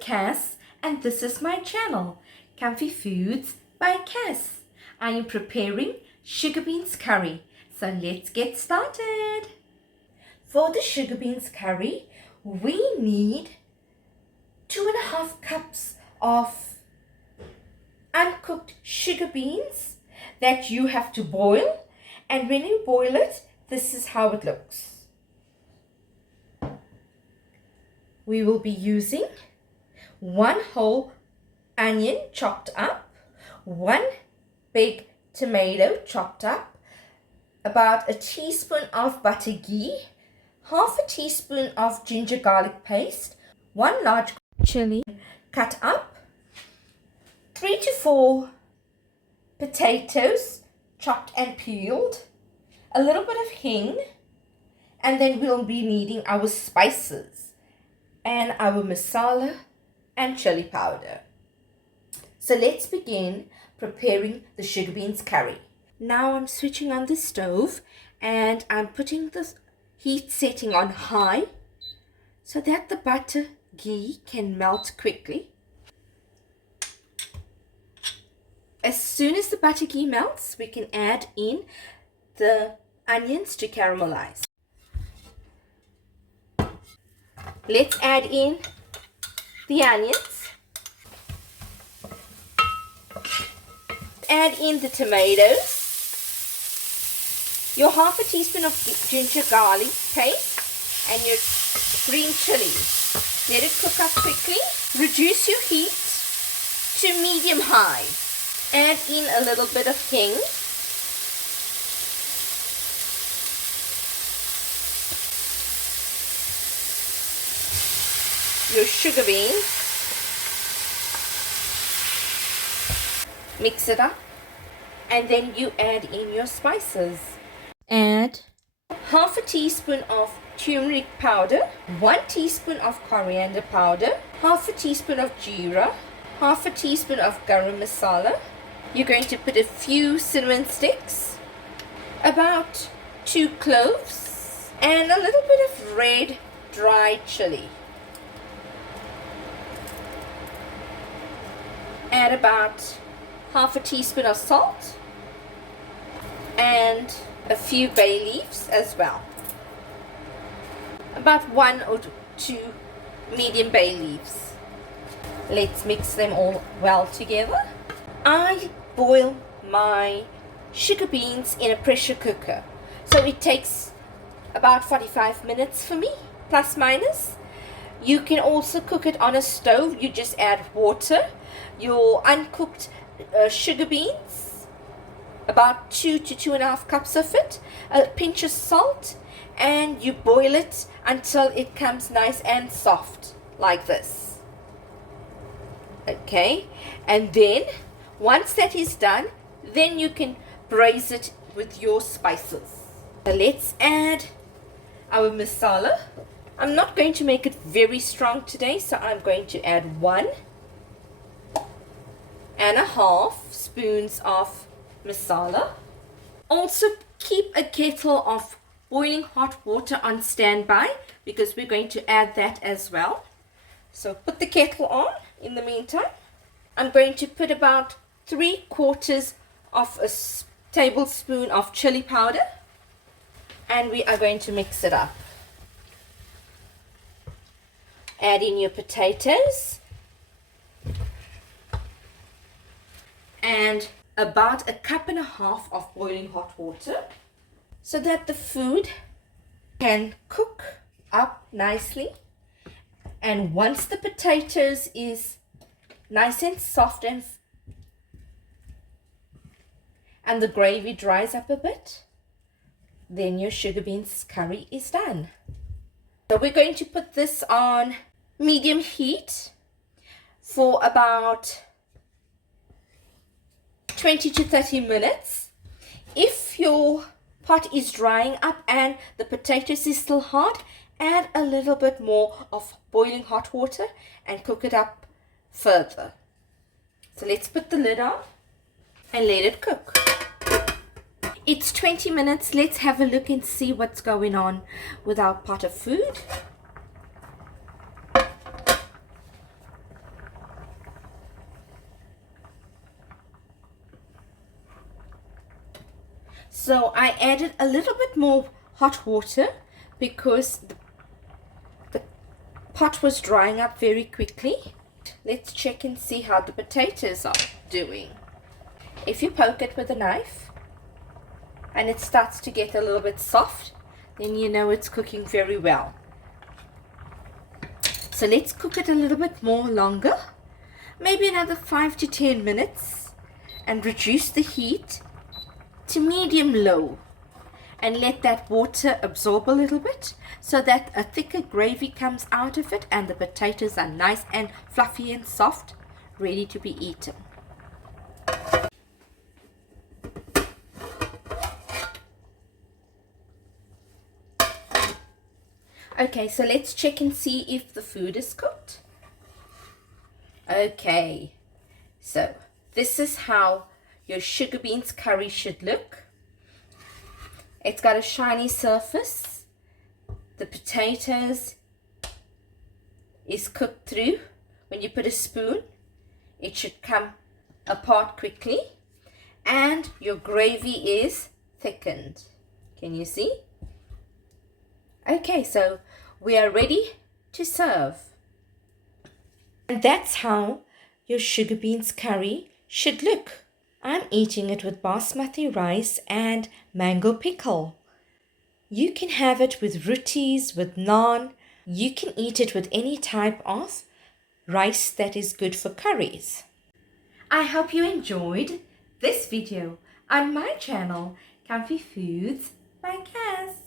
Cass and this is my channel, Comfy Foods by Cass. I am preparing sugar beans curry, so let's get started. For the sugar beans curry, we need 2.5 cups of uncooked sugar beans that you have to boil, and when you boil it, this is how it looks. We will be using 1 whole onion chopped up, 1 big tomato chopped up, about a teaspoon of butter ghee, half a teaspoon of ginger garlic paste, 1 large chilli cut up, 3 to 4 potatoes chopped and peeled, a little bit of hing, and then we'll be needing our spices and our masala and chili powder. So let's begin preparing the sugar beans curry. Now I'm switching on the stove and I'm putting the heat setting on high so that the butter ghee can melt quickly. As soon as the butter ghee melts, we can add in the onions to caramelize. Let's add in the onions. Add in the tomatoes. Your half a teaspoon of ginger garlic paste and your green chili. Let it cook up quickly. Reduce your heat to medium high. Add in a little bit of hing. Your sugar beans, mix it up, and then you add in your spices. Add half a teaspoon of turmeric powder, 1 teaspoon of coriander powder, half a teaspoon of jeera, half a teaspoon of garam masala. You're going to put a few cinnamon sticks, about 2 cloves, and a little bit of red dried chili. Add about half a teaspoon of salt and a few bay leaves as well. About 1 or 2 medium bay leaves. Let's mix them all well together. I boil my sugar beans in a pressure cooker, so it takes about 45 minutes for me, plus minus. You can also cook it on a stove. You just add water, your uncooked sugar beans, about 2 to 2.5 cups of it, a pinch of salt, and you boil it until it comes nice and soft like this. Okay, and then once that is done, then you can braise it with your spices. So let's add our masala. I'm not going to make it very strong today, so I'm going to add 1.5 spoons of masala. Also keep a kettle of boiling hot water on standby because we're going to add that as well. So put the kettle on in the meantime. I'm going to put about 3/4 of a tablespoon of chili powder, and we are going to mix it up. Add in your potatoes and about 1.5 cups of boiling hot water so that the food can cook up nicely. And once the potatoes is nice and soft and the gravy dries up a bit, then your sugar beans curry is done. So we're going to put this on medium heat for about 20 to 30 minutes. If your pot is drying up and the potatoes is still hard, add a little bit more of boiling hot water and cook it up further. So let's put the lid on and let it cook. It's 20 minutes. Let's have a look and see what's going on with our pot of food. So I added a little bit more hot water because the pot was drying up very quickly. Let's check and see how the potatoes are doing. If you poke it with a knife and it starts to get a little bit soft, then you know it's cooking very well. So let's cook it a little bit more longer, maybe another 5 to 10 minutes, and reduce the heat to medium low, and let that water absorb a little bit so that a thicker gravy comes out of it and the potatoes are nice and fluffy and soft, ready to be eaten. Okay, so let's check and see if the food is cooked. Okay, so this is how your sugar beans curry should look. It's got a shiny surface. The potatoes is cooked through. When you put a spoon, it should come apart quickly. And your gravy is thickened. Can you see? Okay, so we are ready to serve. And that's how your sugar beans curry should look. I'm eating it with basmati rice and mango pickle. You can have it with rotis, with naan. You can eat it with any type of rice that is good for curries. I hope you enjoyed this video on my channel, Comfy Foods by Cass.